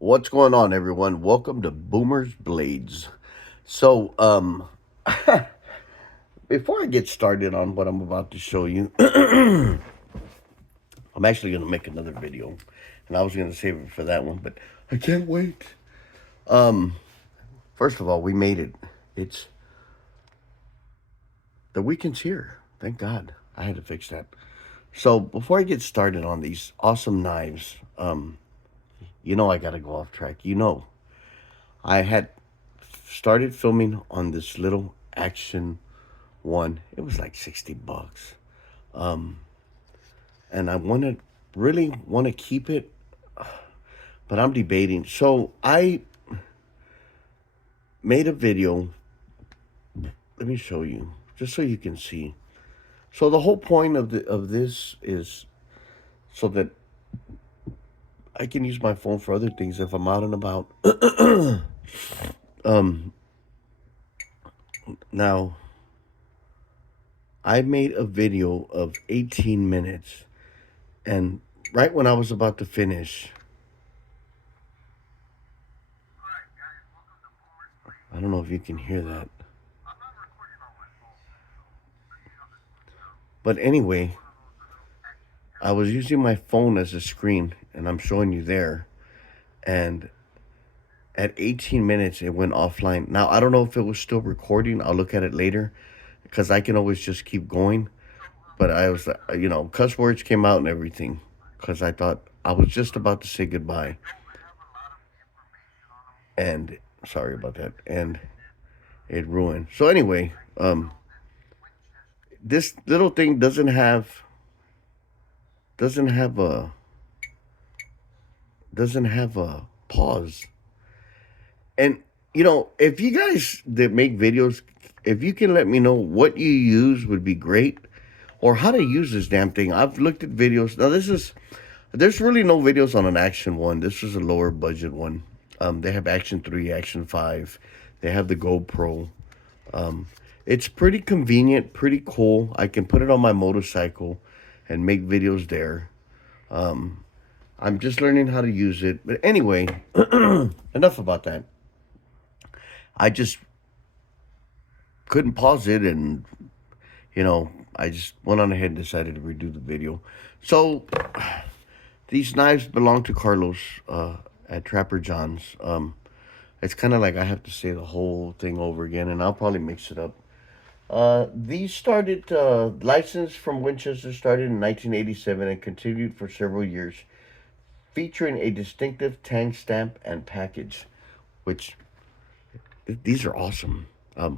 What's going on, everyone? Welcome to Boomer's Blades. So, before I get started on what I'm about to show you, I'm actually going to make another video, and I was going to save it for that one, but I can't wait. Um, First of all, we made it. It's the weekend's here. Thank God. I had to fix that. So, before I get started on these awesome knives, I got to go off track. I had started filming on this little action one. It was like $60. Um, and I really want to keep it, but I'm debating. So I made a video. Let me show you, just so you can see. So the whole point of this is so that I can use my phone for other things if I'm out and about. um, Now I made a video of 18 minutes, and right when I was about to finish, I don't know if you can hear that. But anyway, I was using my phone as a screen, and I'm showing you there. And at 18 minutes, it went offline. Now, I don't know if it was still recording. I'll look at it later because I can always just keep going. But I was, cuss words came out and everything because I thought I was just about to say goodbye. And sorry about that. And it ruined. So, anyway, this little thing doesn't have a pause. And if you guys that make videos, if you can let me know what you use would be great, or how to use this damn thing. I've looked at videos. Now there's really no videos on an Action one. This is a lower budget one. They have Action 3, Action 5. They have the GoPro. Um, it's pretty convenient, pretty cool. I can put it on my motorcycle and make videos there. Um, I'm just learning how to use it. But anyway, enough about that. I just couldn't pause it, and I just went on ahead and decided to redo the video. So these knives belong to Carlos at Trapper John's. It's kind of like I have to say the whole thing over again, and I'll probably mix it up. These started, licensed from Winchester, started in 1987 and continued for several years, featuring a distinctive tang stamp and package, which these are awesome.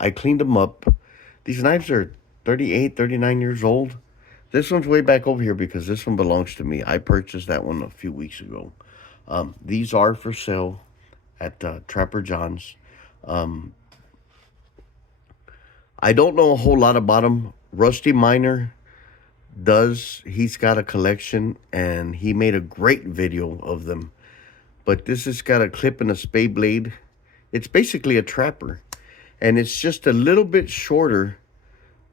I cleaned them up. These knives are 38, 39 years old. This one's way back over here because this one belongs to me. I purchased that one a few weeks ago. These are for sale at Trapper John's. Um, I don't know a whole lot about them. Rusty Miner does. He's got a collection, and he made a great video of them. But this has got a clip and a spade blade. It's basically a trapper, and it's just a little bit shorter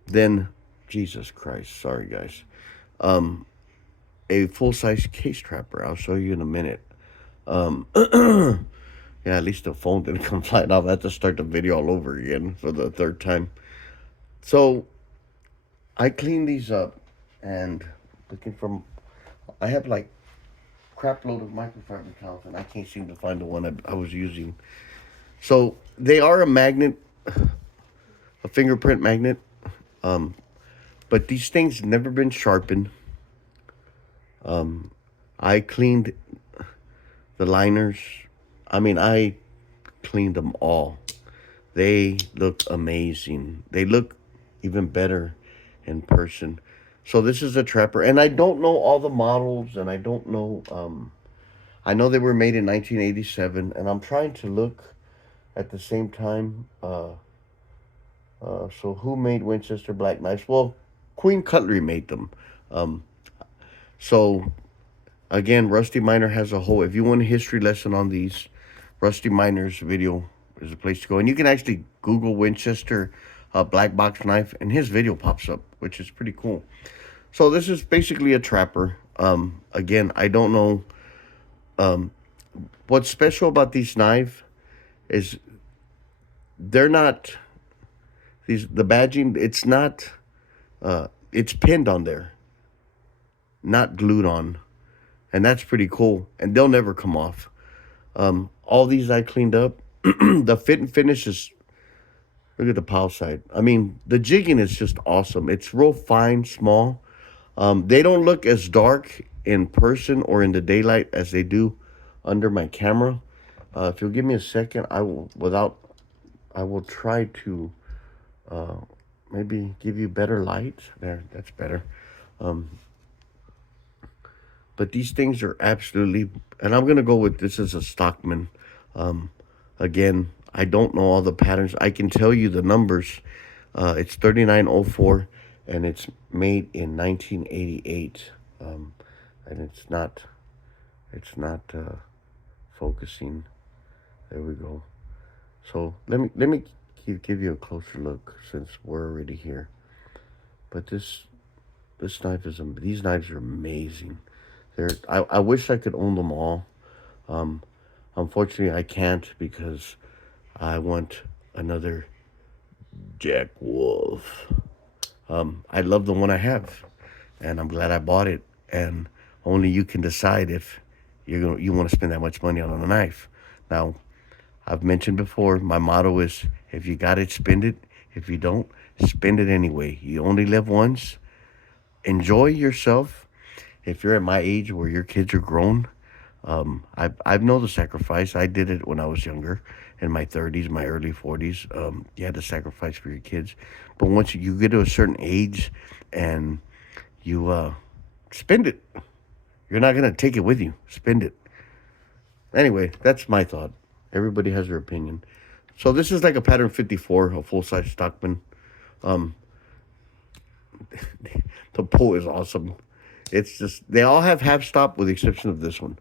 than, Jesus Christ, sorry guys, um, a full-size case trapper. I'll show you in a minute. Yeah, at least the phone didn't come flying off. I had to start the video all over again for the third time. So I cleaned these up, and looking from, I have like crap load of microfiber towels, and I can't seem to find the one I was using. So they are a magnet, a fingerprint magnet. Um, but these things never been sharpened. Um, I cleaned the liners. I mean, I cleaned them all. They look amazing. They look even better in person. So this is a trapper, and I don't know all the models, and I don't know. I know they were made in 1987, and I'm trying to look at the same time. So who made Winchester Black Knives? Well, Queen Cutlery made them. Um, so again, Rusty Miner has a whole. If you want a history lesson on these, Rusty Miner's video is a place to go, and you can actually Google Winchester black box knife, and his video pops up, which is pretty cool. So this is basically a trapper. Again, I don't know. Um, what's special about these knives is they're not the badging. It's not. It's pinned on there, not glued on, and that's pretty cool. And they'll never come off. All these I cleaned up. The fit and finish is. Look at the pile side. I mean, the jigging is just awesome. It's real fine, small. They don't look as dark in person or in the daylight as they do under my camera. If you'll give me a second, I will try to maybe give you better light. There, that's better. But these things are absolutely, and I'm gonna go with this as a Stockman. Again, I don't know all the patterns. I can tell you the numbers. It's 3904, and it's made in 1988. And it's not focusing. There we go. So let me give you a closer look since we're already here. But this knife is these knives are amazing. I wish I could own them all. Um, Unfortunately, I can't because I want another Jack Wolf. I love the one I have, and I'm glad I bought it. And only you can decide if you want to spend that much money on a knife. Now, I've mentioned before, my motto is if you got it, spend it. If you don't, spend it anyway. You only live once. Enjoy yourself. If you're at my age where your kids are grown, I've known the sacrifice. I did it when I was younger, in my 30s, my early 40s. You had to sacrifice for your kids, but once you get to a certain age, and you spend it, you're not gonna take it with you. Spend it anyway. That's my thought. Everybody has their opinion. So this is like a pattern 54, a full size Stockman. Um, the pull is awesome. It's just they all have half stop with the exception of this one.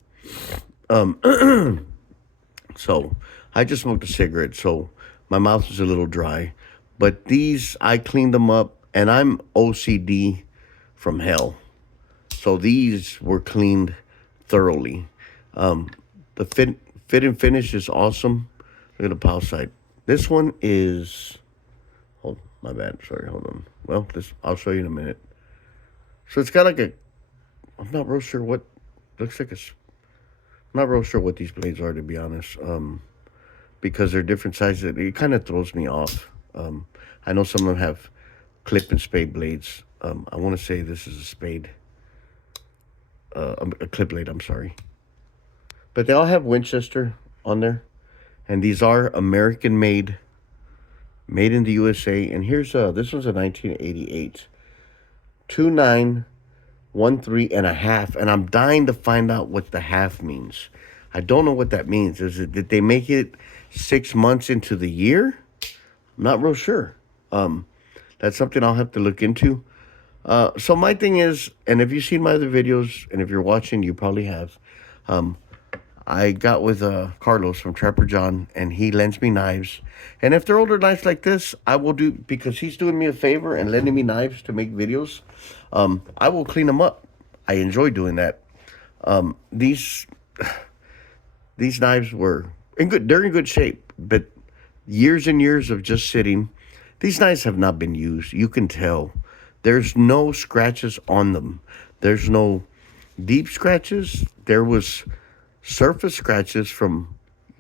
So I just smoked a cigarette, so my mouth is a little dry. But these, I cleaned them up, and I'm OCD from hell. So these were cleaned thoroughly. The fit and finish is awesome. Look at the pile side. This one is. Oh, my bad. Sorry, hold on. Well, I'll show you in a minute. So it's got like a. I'm not real sure what. Looks like a. I'm not real sure what these blades are, to be honest. Because they're different sizes. It kind of throws me off. I know some of them have clip and spade blades. I want to say this is a spade. A clip blade, I'm sorry. But they all have Winchester on there. And these are American made in the USA. And here's, this one's a 1988. 2913 and a half. And I'm dying to find out what the half means. I don't know what that means. Did they make it 6 months into the year? I'm not real sure. That's something I'll have to look into. So my thing is, and if you've seen my other videos, and if you're watching, you probably have. I got with Carlos from Trapper John, and he lends me knives. And if they're older knives like this, I will do, because he's doing me a favor and lending me knives to make videos. I will clean them up. I enjoy doing that. These knives were they're in good shape, but years and years of just sitting. These knives have not been used. You can tell. There's no scratches on them. There's no deep scratches. There was surface scratches from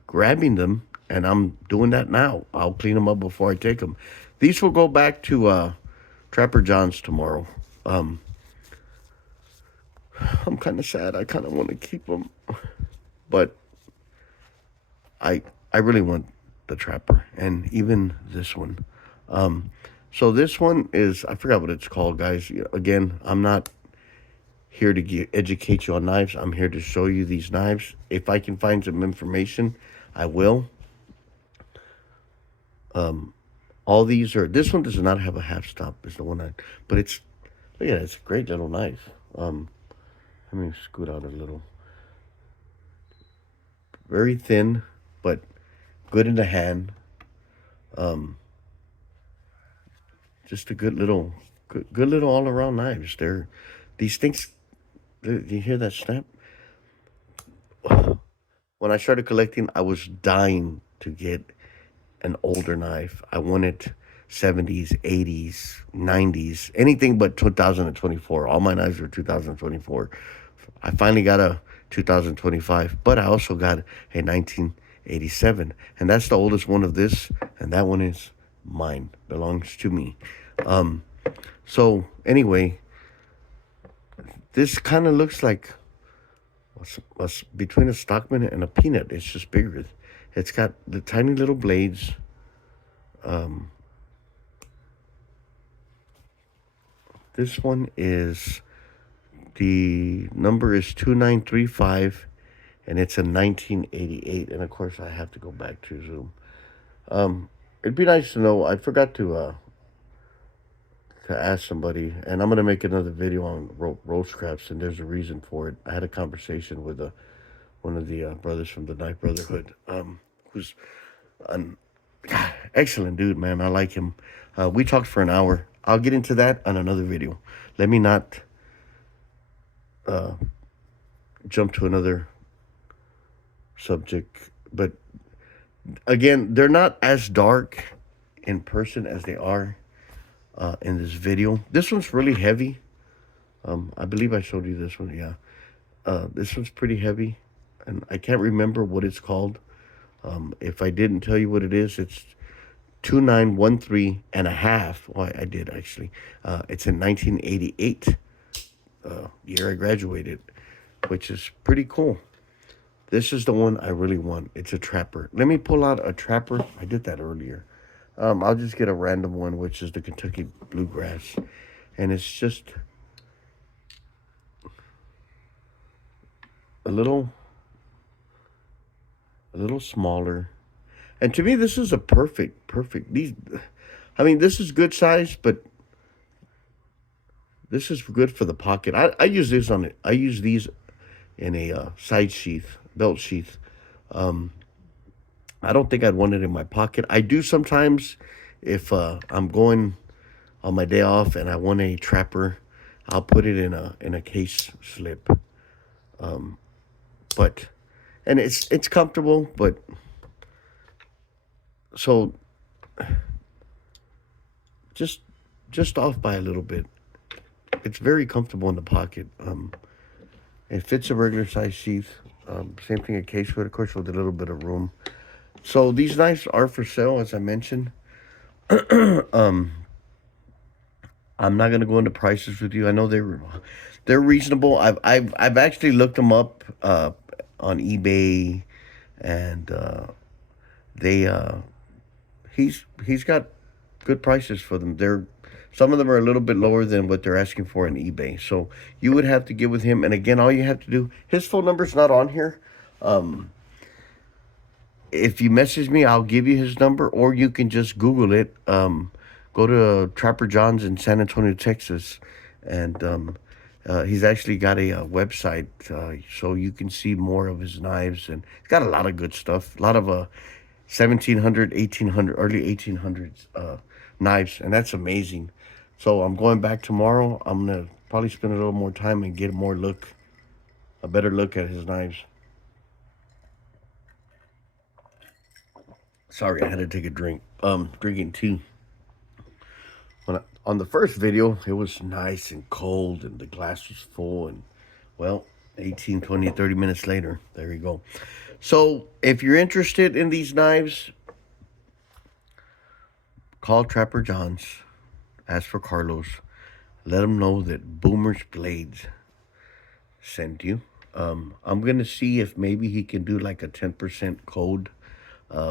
grabbing them, and I'm doing that now. I'll clean them up before I take them. These will go back to Trapper John's tomorrow. I'm kind of sad. I kind of want to keep them, but I really want the Trapper, and even this one. So this one is, I forgot what it's called, guys. Again, I'm not here to educate you on knives. I'm here to show you these knives. If I can find some information, I will. All these are, this one does not have a half stop, is the one but it's, look at it, it's a great little knife. Let me scoot out a little. Very thin, but good in the hand. Just a good little all around knives. These things. Do you hear that snap? when I started collecting, I was dying to get an older knife. I wanted 70s, 80s, 90s, anything but 2024. All my knives were 2024. I finally got a 2025, but I also got a 1987, and that's the oldest one of this, and that one is mine, belongs to me. Um, so anyway, this kind of looks like between a Stockman and a Peanut. It's just bigger. It's got the tiny little blades. Um, this one is, the number is 2935, and it's a 1988. And of course, I have to go back to Zoom. It'd be nice to know. I forgot to ask somebody, and I'm gonna make another video on roast crafts, and there's a reason for it. I had a conversation with one of the brothers from the Knife Brotherhood, who's an excellent dude, man. I like him. We talked for an hour. I'll get into that on another video. Let me not jump to another subject, but again, they're not as dark in person as they are in this video. This one's really heavy. I believe I showed you this one. Yeah, this one's pretty heavy, and I can't remember what it's called. If I didn't tell you what it is, it's 2913 and a half. Well, I did actually. It's in 1988, year I graduated, which is pretty cool. This is the one I really want. It's a trapper. Let me pull out a trapper. I did that earlier. I'll just get a random one, which is the Kentucky Bluegrass. And it's just a little smaller. And to me, this is a perfect. This is good size, but this is good for the pocket. I use this on it. I use these in a side sheath, belt sheath. I don't think I'd want it in my pocket. I do sometimes if I'm going on my day off and I want a trapper, I'll put it in a case slip. But and it's comfortable, but so just off by a little bit. It's very comfortable in the pocket. It fits a regular size sheath. Same thing a case would, of course, with a little bit of room. So these knives are for sale, as I mentioned. I'm not gonna go into prices with you. I know they're reasonable. I've actually looked them up on eBay, and they he's got good prices for them. Some of them are a little bit lower than what they're asking for on eBay. So you would have to get with him. And again, all you have to do, his phone number's not on here. If you message me, I'll give you his number, or you can just Google it. Go to Trapper John's in San Antonio, Texas, and he's actually got a website, so you can see more of his knives. And he's got a lot of good stuff, a lot of 1700, 1800, early 1800s knives, and that's amazing. So I'm going back tomorrow. I'm gonna probably spend a little more time and get a better look at his knives. Sorry, I had to take a drink. Drinking tea. On the first video, it was nice and cold, and the glass was full, and well, 18, 20, 30 minutes later, there you go. So if you're interested in these knives, call Trapper John's. Ask for Carlos. Let him know that Boomer's Blades sent you. I'm going to see if maybe he can do like a 10% code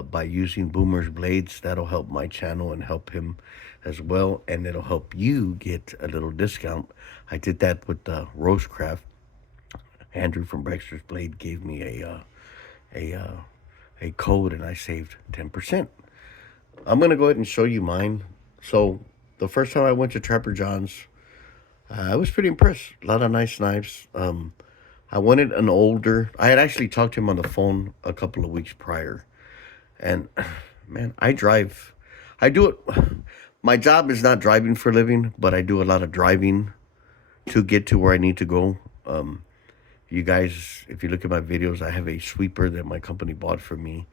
by using Boomer's Blades. That'll help my channel and help him as well. And it'll help you get a little discount. I did that with Roastcraft. Andrew from Brexter's Blade gave me a code, and I saved 10%. I'm going to go ahead and show you mine. So the first time I went to Trapper John's, I was pretty impressed. A lot of nice knives. I wanted an older. I had actually talked to him on the phone a couple of weeks prior. And man, I drive. I do it. My job is not driving for a living, but I do a lot of driving to get to where I need to go. You guys, if you look at my videos, I have a sweeper that my company bought for me.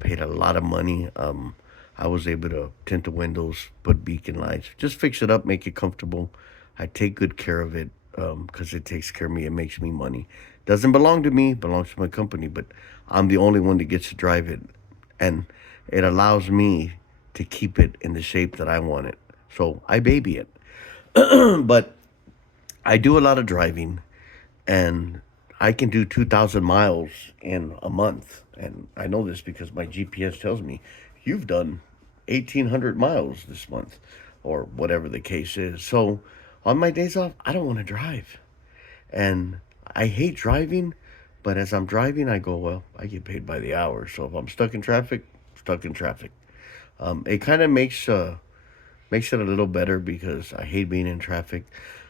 Paid a lot of money. I was able to tint the windows, put beacon lights, just fix it up, make it comfortable. I take good care of it because it takes care of me. It makes me money. Doesn't belong to me, belongs to my company, but I'm the only one that gets to drive it. And it allows me to keep it in the shape that I want it. So I baby it. But I do a lot of driving, and I can do 2,000 miles in a month. And I know this because my GPS tells me you've done 1,800 miles this month, or whatever the case is. So on my days off, I don't want to drive. And I hate driving, but as I'm driving, I go, well, I get paid by the hour. So if I'm stuck in traffic, stuck in traffic. It kind of makes it a little better because I hate being in traffic.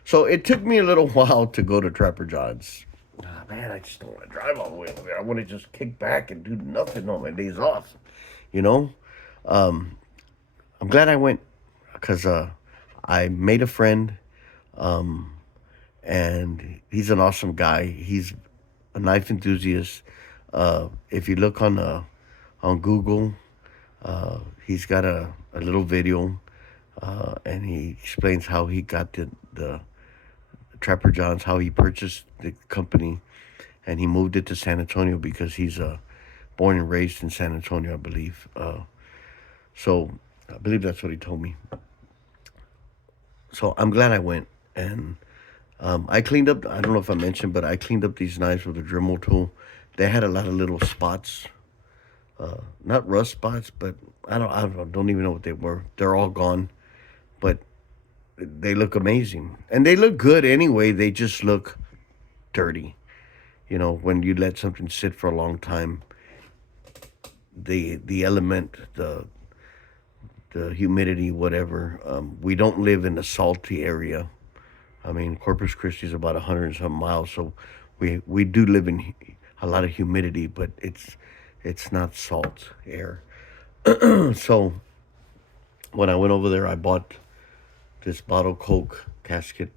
So it took me a little while to go to Trapper John's. Ah, man, I just don't want to drive all the way over there. I want to just kick back and do nothing on my days off. You know, um, I'm glad I went because I made a friend, um, and he's an awesome guy. He's a knife enthusiast. If you look on Google, he's got a little video, and he explains how he got the Trapper John's, how he purchased the company, and he moved it to San Antonio because he's born and raised in San Antonio, I believe. So I believe that's what he told me. So I'm glad I went, and I cleaned up. I don't know if I mentioned, but I cleaned up these knives with a Dremel tool. They had a lot of little spots, not rust spots, but don't even know what they were. They're all gone, but they look amazing, and they look good anyway. They just look dirty. You know, when you let something sit for a long time, the element, the humidity, whatever. We don't live in a salty area. I mean, Corpus Christi is about 100 and some miles, so we do live in a lot of humidity, but it's not salt air. So when I went over there, I bought this bottle Coke casket.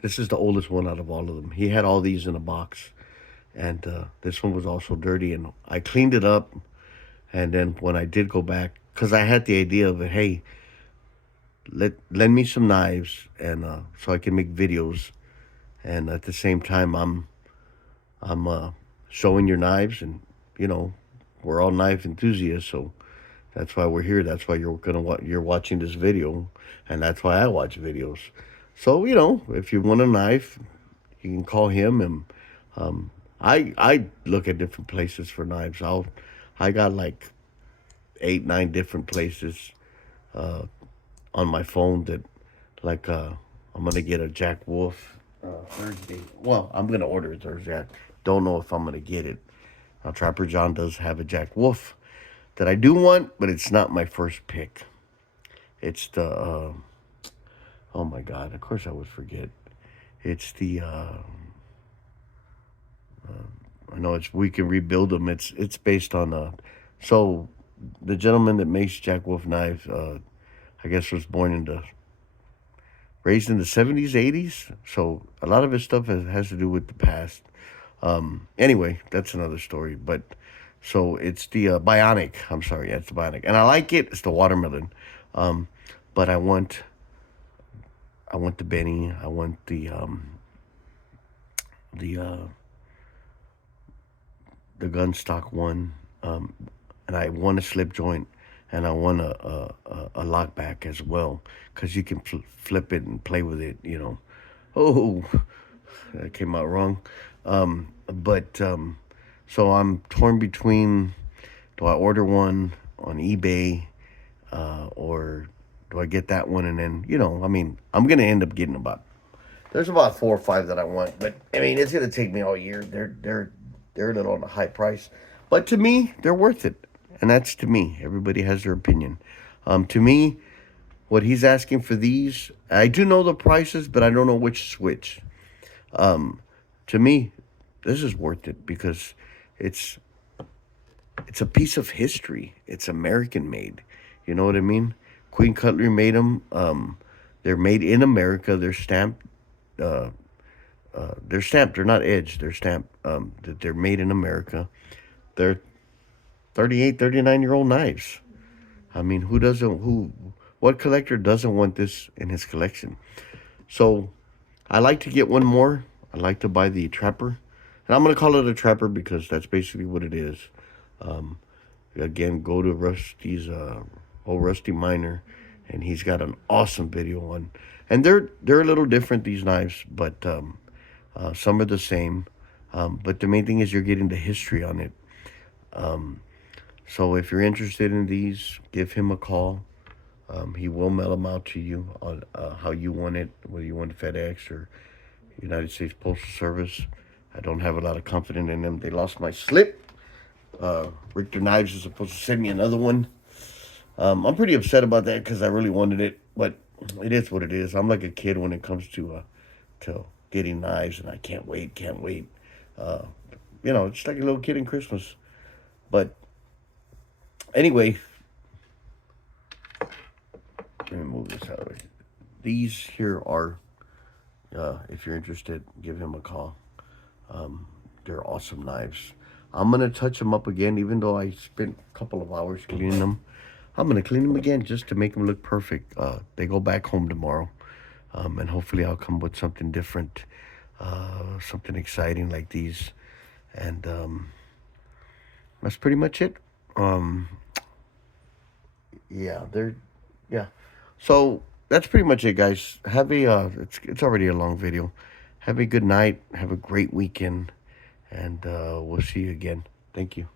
This is the oldest one out of all of them. He had all these in a box, and this one was also dirty, and I cleaned it up. And then when I did go back, because I had the idea of it, hey, lend me some knives, and so I can make videos, and at the same time I'm showing your knives, and you know we're all knife enthusiasts, so that's why we're here. That's why you're watching this video, and that's why I watch videos. So if you want a knife, you can call him, and I look at different places for knives. I got like 8, 9 different places on my phone that like I'm gonna get a Jack Wolf Thursday. Well, I'm gonna order it Thursday. I don't know if I'm gonna get it. Now Trapper John does have a Jack Wolf that I do want, but it's not my first pick. It's the oh my god, of course I would forget. It's the I know it's we can rebuild them. It's based on so the gentleman that makes Jack Wolf knives, I guess was born in the raised in the 70s, 80s. So a lot of his stuff has to do with the past. Anyway, that's another story. But so it's the Bionic. I'm sorry, yeah, it's the Bionic, and I like it. It's the watermelon. Um, but I want the Benny. I want the the gun stock one, and I want a slip joint, and I want a lockback as well, because you can flip it and play with it. Oh, that came out wrong. But so I'm torn between, do I order one on eBay, or do I get that one, and then I mean I'm gonna end up getting there's about 4 or 5 that I want, but I mean it's gonna take me all year. They're a little on the high price, but to me they're worth it, and that's to me. Everybody has their opinion. To me, what he's asking for these, I do know the prices, but I don't know which switch. Um, to me, this is worth it because it's it's a piece of history. It's American made. You know what I mean? Queen Cutlery made them. They're made in America. They're stamped. Uh, they're stamped. They're not edged. They're stamped. That they're made in America. They're 38, 39-year-old knives. I mean, who doesn't? What collector doesn't want this in his collection? So I like to get one more. I like to buy the Trapper, and I'm gonna call it a Trapper because that's basically what it is. Um, Again, go to Rusty's old Rusty Miner, and he's got an awesome video on. And they're a little different, these knives, but some are the same. But the main thing is you're getting the history on it. So if you're interested in these, give him a call. He will mail them out to you on how you want it, whether you want FedEx or United States Postal Service. I don't have a lot of confidence in them. They lost my slip. Richter Knives is supposed to send me another one. I'm pretty upset about that because I really wanted it, but it is what it is. I'm like a kid when it comes to getting knives, and I can't wait, can't wait. Uh, it's like a little kid in Christmas. But anyway, let me move this out of the way. These here are, if you're interested, give him a call. They're awesome knives. I'm gonna touch them up again, even though I spent a couple of hours cleaning them. I'm gonna clean them again just to make them look perfect. They go back home tomorrow, and hopefully I'll come with something different, something exciting like these. And that's pretty much it. Um, yeah, they're yeah. So that's pretty much it, guys. Have a it's already a long video. Have a good night. Have a great weekend, and we'll see you again. Thank you.